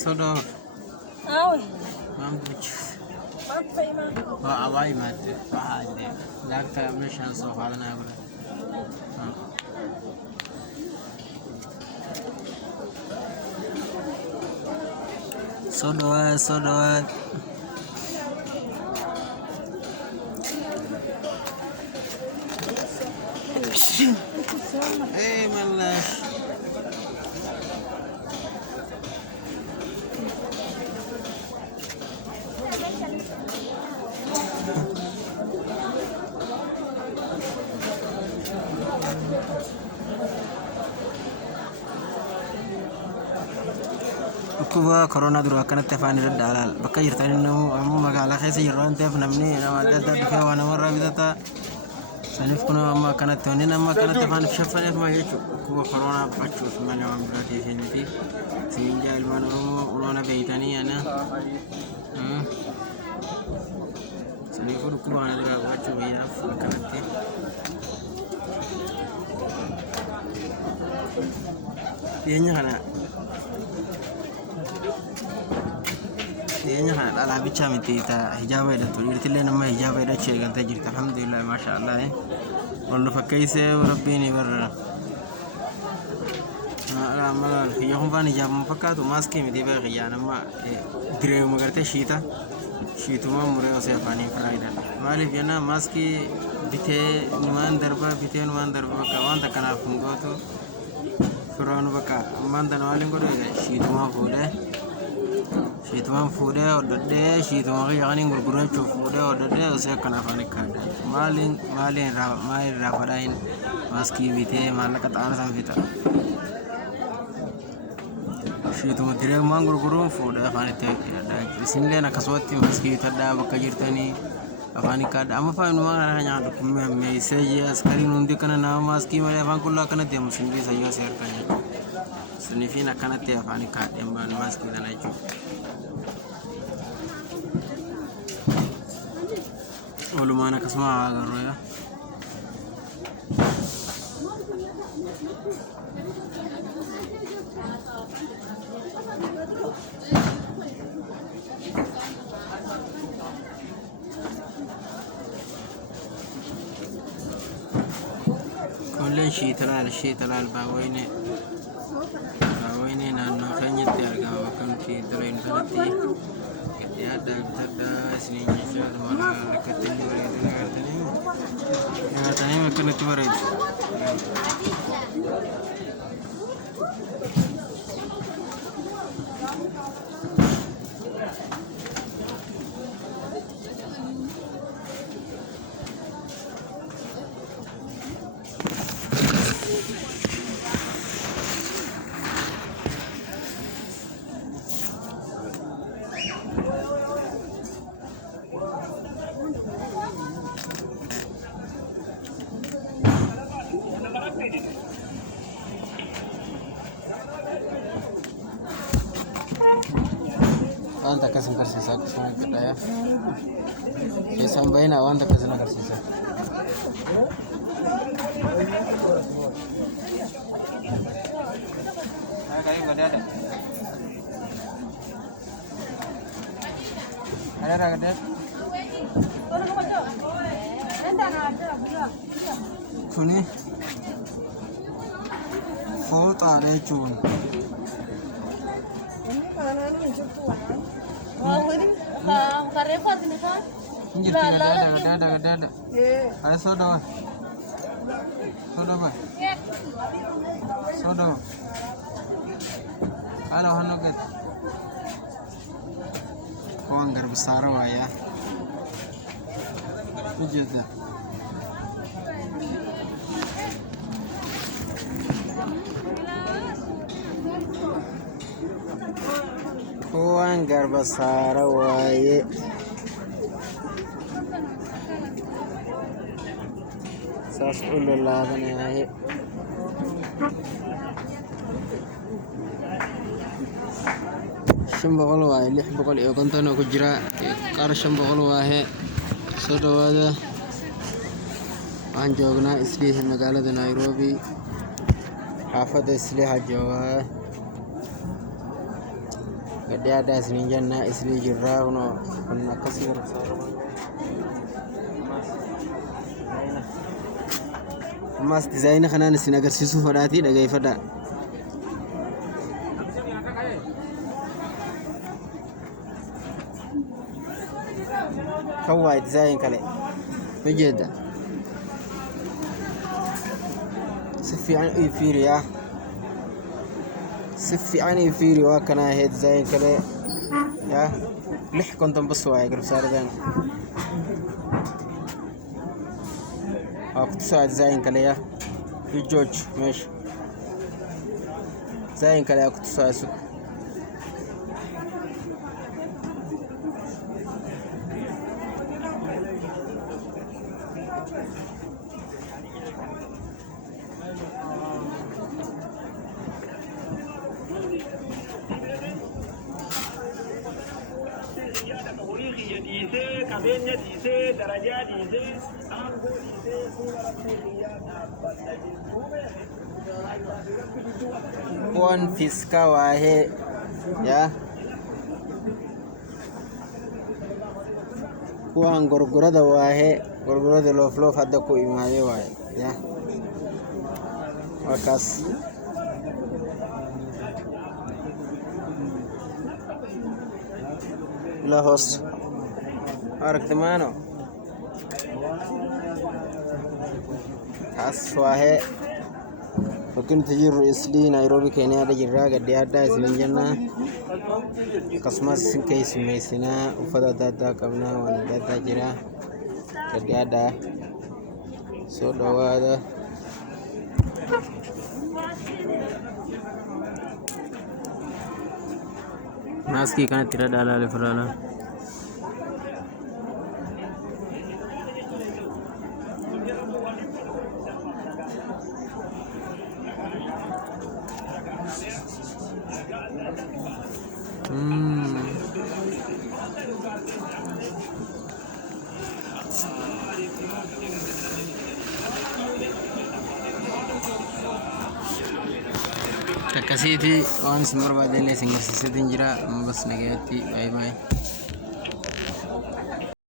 soda. Awi. Mam buch. Mat fayma. Ba awai mat. Ba hade. Lagta mission so halana gula. Soda. Hey malash. Kuba corona dulu akan tefan itu dalal. Bakal jirtain nemu amu magalah kaya jiran tef namni nama dada dikau wana murah bidata. Sanif kuna amma kana toni nama kana tefan shafan itu mah itu. Kuba corona pacu semuanya orang berarti sini ti. Sehingga ilmuwan oromo ulana beitani ana. Sanif kuba ana dira pacu ya kana ti. Dia kana. Dia kan ala bicara miti ta hijab itu tuh. Irtilah nama hijab itu cek kan tajir. Alhamdulillah, masya Allah. Walau pakai se Rabbi ni ber. Malah hijab pun hijab pakai tu mask miti ber ya nama dire magarte shita. Shituma mure ose pani fry dah. Malah dia na mask bite nuan darba kawan tak kena fungo tu. Suruhan baka mantan walin kau deh shituma fude. Shituma fude odode shituma kaya ni guru cuci fude odode usia kena panik kan. Malin rapadain maski bite malah kata anak sama kita. Shituma direct mang guru fude panik teh. Sini nak kaswati maski tada bakajir tani panik kan. Amma panik mang hanya ada message sekali nundi kena nama maski malah panik kulla kena dia musim ni saya share kan. Senifina kena teh panik kan yang maski dan itu. Olu mana kasma agar ya. Kulen shitaral bawine nano kanya tiarga wakan shitaral infinity. Ya ada sini jadi malah deketin juga itu katanya makan itu baru itu. Wan tak kasih sisa aku semua kita ya. Dia sampaikan awan tak kasih sisa. Kali ada. Ada. Kuni. Foto ada cun. Repot ni kan? Ada. Ada soda. Apa? Soda. Halo Hanuket. Kau anggar besar wah ya. Tujuh. Kau anggar besar wah ya. Sas'ulullah ya. شنبغل واه اللي حبغل كنت أنا كجرا قار شنبغل واه صدوا هذا عن جوجنا إسليه المقالة نيروبي حافظ إسليه جوا gadi ada isni janna isli jirra kunna kasir mas design khanan isni agarsiisu fadhaati dhagayfadha kawai design kale wajeda سفي عن إيفيريا سفي عن إيفيريا وكنا هيد زين كله يا لح كنتم بسوا يقرب صار زين أكتر ساعة زين كله يا في جوج ماشي زين كله أكتر ساعة سو kabenya diise darajaa diise aangoo diise fuula rabbuu biyyaa dhaabbanna jechuume puan fiska wahe ya puan gorgorada wahe gorgorada loof hadda ku imaade wahe ya wakas la host aragtamaano taas waahe wakin tajiru isli Nairobi Kenya da jirra gadi adda ismin janna kasmas sin kai sumaysina ufada dada qabna wana dada jira gadi adda soo dhawaada naski kana tira dalale farala Takasiti waan sembar badene singgir sisetin jira bas nagayati bye bye.